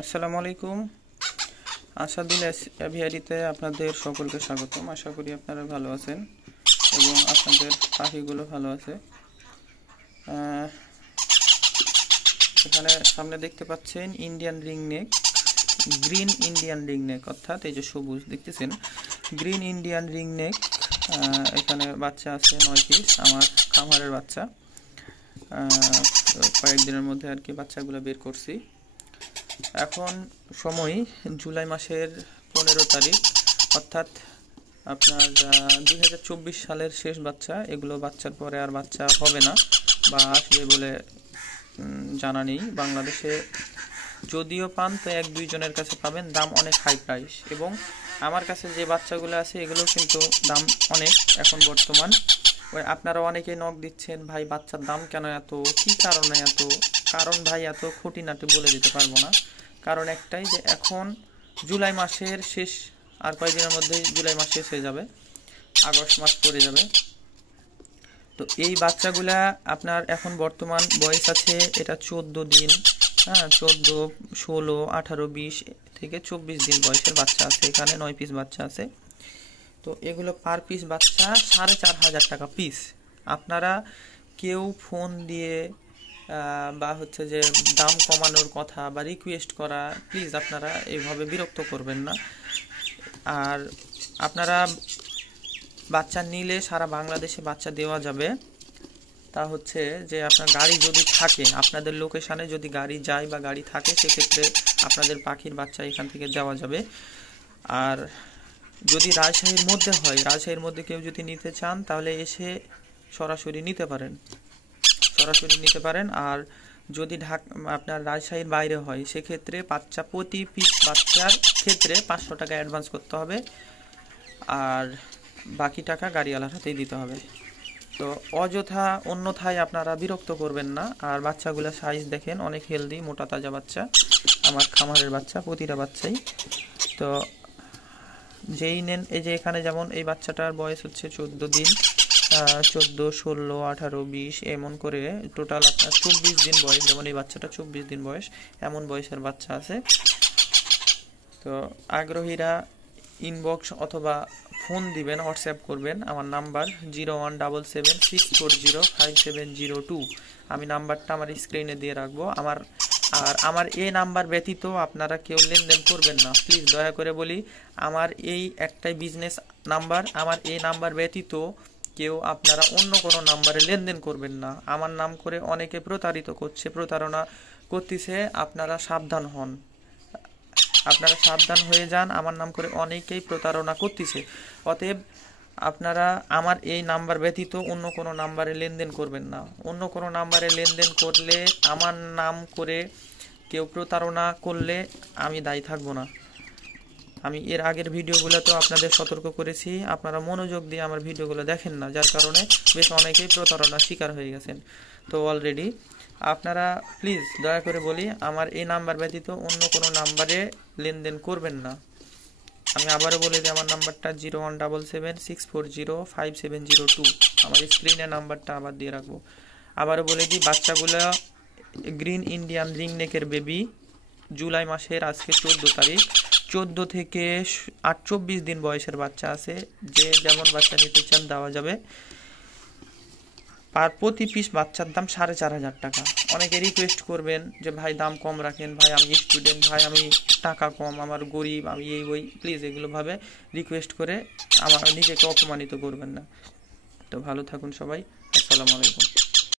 আসসালামু আলাইকুম। আশাদুল এভিয়ারিতে আপনাদের সকলকে স্বাগতম। আশা করি আপনারা ভালো আছেন এবং আপনাদের পাখিগুলো ভালো আছে। এখানে সামনে দেখতে পাচ্ছেন Indian ringneck, green Indian ringneck, অর্থাৎ এই যে সবুজ দেখতেছেন গ্রিন ইন্ডিয়ান রিংনেক। এখানে বাচ্চা আছে 9 পিস, আমার খামারের বাচ্চা। কয়েকদিনের মধ্যে আর কি বাচ্চাগুলো বের করছি। এখন সময় জুলাই মাসের 15 তারিখ, অর্থাৎ আপনার 2024 সালের শেষ বাচ্চা। এগুলো বাচ্চার পরে আর বাচ্চা হবে না বা আসবে বলে জানা নেই। বাংলাদেশে যদিও পান তো 1-2 জনের কাছে পাবেন, দাম অনেক হাই প্রাইস। এবং আমার কাছে যে বাচ্চাগুলো আছে এগুলো কিন্তু দাম অনেক এখন বর্তমান। আপনারা অনেকেই নক দিচ্ছেন, ভাই বাচ্চার দাম কেন এত, কি কারণে এত? কারণ ভাই এত খুঁটিনাটি বলে দিতে পারবো না। কারণ একটাই, যে এখন জুলাই মাসের শেষ, আর কয়েকদিনের মধ্যে জুলাই মাস শেষ হয়ে যাবে, আগস্ট মাস পড়ে যাবে। তো এই বাচ্চাগুলা আপনার এখন বর্তমান বয়স আছে এটা 14 দিন, 14, 16, 18, 20 থেকে 24 দিন বয়সের বাচ্চা আছে। এখানে 9 পিস বাচ্চা আছে। তো এগুলো পার পিস বাচ্চা 4,500 টাকা পিস। আপনারা কেউ ফোন দিয়ে বা হচ্ছে যে দাম কমানোর কথা বা রিকোয়েস্ট করা, প্লিজ আপনারা এইভাবে বিরক্ত করবেন না। আর আপনারা বাচ্চা নিলে সারা বাংলাদেশে বাচ্চা দেওয়া যাবে। তা হচ্ছে যে আপনার গাড়ি যদি থাকে, আপনাদের লোকেশানে যদি গাড়ি যায় বা গাড়ি থাকে, সেক্ষেত্রে আপনাদের পাখির বাচ্চা এখান থেকে দেওয়া যাবে। আর যদি রাজশাহীর মধ্যে হয়, রাজশাহীর মধ্যে কেউ যদি নিতে চান তাহলে এসে সরাসরি নিতে পারেন। আর যদি আপনার রাজশাহীর বাইরে হয়, সেক্ষেত্রে বাচ্চা প্রতি পিস বাচ্চার ক্ষেত্রে 500 টাকা অ্যাডভান্স করতে হবে, আর বাকি টাকা গাড়িওয়ালার হাতেই দিতে হবে। তো অযথা অন্যথায় আপনারা বিরক্ত করবেন না। আর বাচ্চাগুলো সাইজ দেখেন, অনেক হেলদি, মোটা তাজা বাচ্চা, আমার খামারের বাচ্চা, প্রতিটা বাচ্চাই। তো যেই নেন, এই যে এখানে যেমন এই বাচ্চাটার বয়স হচ্ছে 14 দিন, 14, 16, 18, 20 এমন করে টোটাল আপনার 24 দিন বয়স। যেমন এই বাচ্চাটা 24 দিন বয়স, এমন বয়সের বাচ্চা আছে। তো আগ্রহীরা ইনবক্স অথবা ফোন দিবেন, হোয়াটসঅ্যাপ করবেন। আমার নাম্বার 017764057002। আমি নাম্বারটা আমার স্ক্রিনে দিয়ে রাখবো। আমার এই নাম্বার ব্যতীত আপনারা কেউ লেনদেন করবেন না, প্লিজ দয়া করে বলি। আমার এই একটাই বিজনেস নাম্বার, আমার এই নাম্বার ব্যতীত কেউ আপনারা অন্য কোনো নাম্বারে লেনদেন করবেন না। আমার নাম করে অনেকে প্রতারণা করতেছে। আপনারা সাবধান হন, আপনারা সাবধান হয়ে যান। আমার নাম করে অনেকেই প্রতারণা করতেছে। অতএব আপনারা আমার এই নাম্বার ব্যতীত অন্য কোনো নাম্বারে লেনদেন করবেন না। অন্য কোনো নাম্বারে লেনদেন করলে, আমার নাম করে কেউ প্রতারণা করলে আমি দায়ী থাকবো না। আমি এর আগের ভিডিওগুলোতেও আপনাদের সতর্ক করেছি, আপনারা মনোযোগ দিয়ে আমার ভিডিওগুলো দেখেন না, যার কারণে বেশ অনেকেই প্রতারণার শিকার হয়ে গেছেন। তো অলরেডি আপনারা প্লিজ দয়া করে বলি, আমার এই নাম্বার ব্যতীত অন্য কোনো নাম্বারে লেনদেন করবেন না। আমি আবারও বলে দিই, আমার নাম্বারটা 017764057002। আমার স্ক্রিনে নাম্বারটা আবার দিয়ে রাখবো। আবারও বলে দিই, বাচ্চাগুলো গ্রিন ইন্ডিয়ান রিংনেকের বেবি, জুলাই মাসের আজকে 14 তারিখ, 14 থেকে 24 দিন বয়সের বাচ্চা আছে। যে যেমন বাচ্চা নিতে চান দেওয়া যাবে। আর প্রতি পিস বাচ্চার দাম 4,500 টাকা। অনেকে রিকোয়েস্ট করবেন যে ভাই দাম কম রাখেন, ভাই আমি স্টুডেন্ট, ভাই আমি টাকা কম, আমার গরিব, আমি এই ওই। প্লিজ এগুলো ভাবে রিকোয়েস্ট করে আমার নিজেকে অপমানিত করবেন না। তো ভালো থাকুন সবাই। আসসালামু আলাইকুম।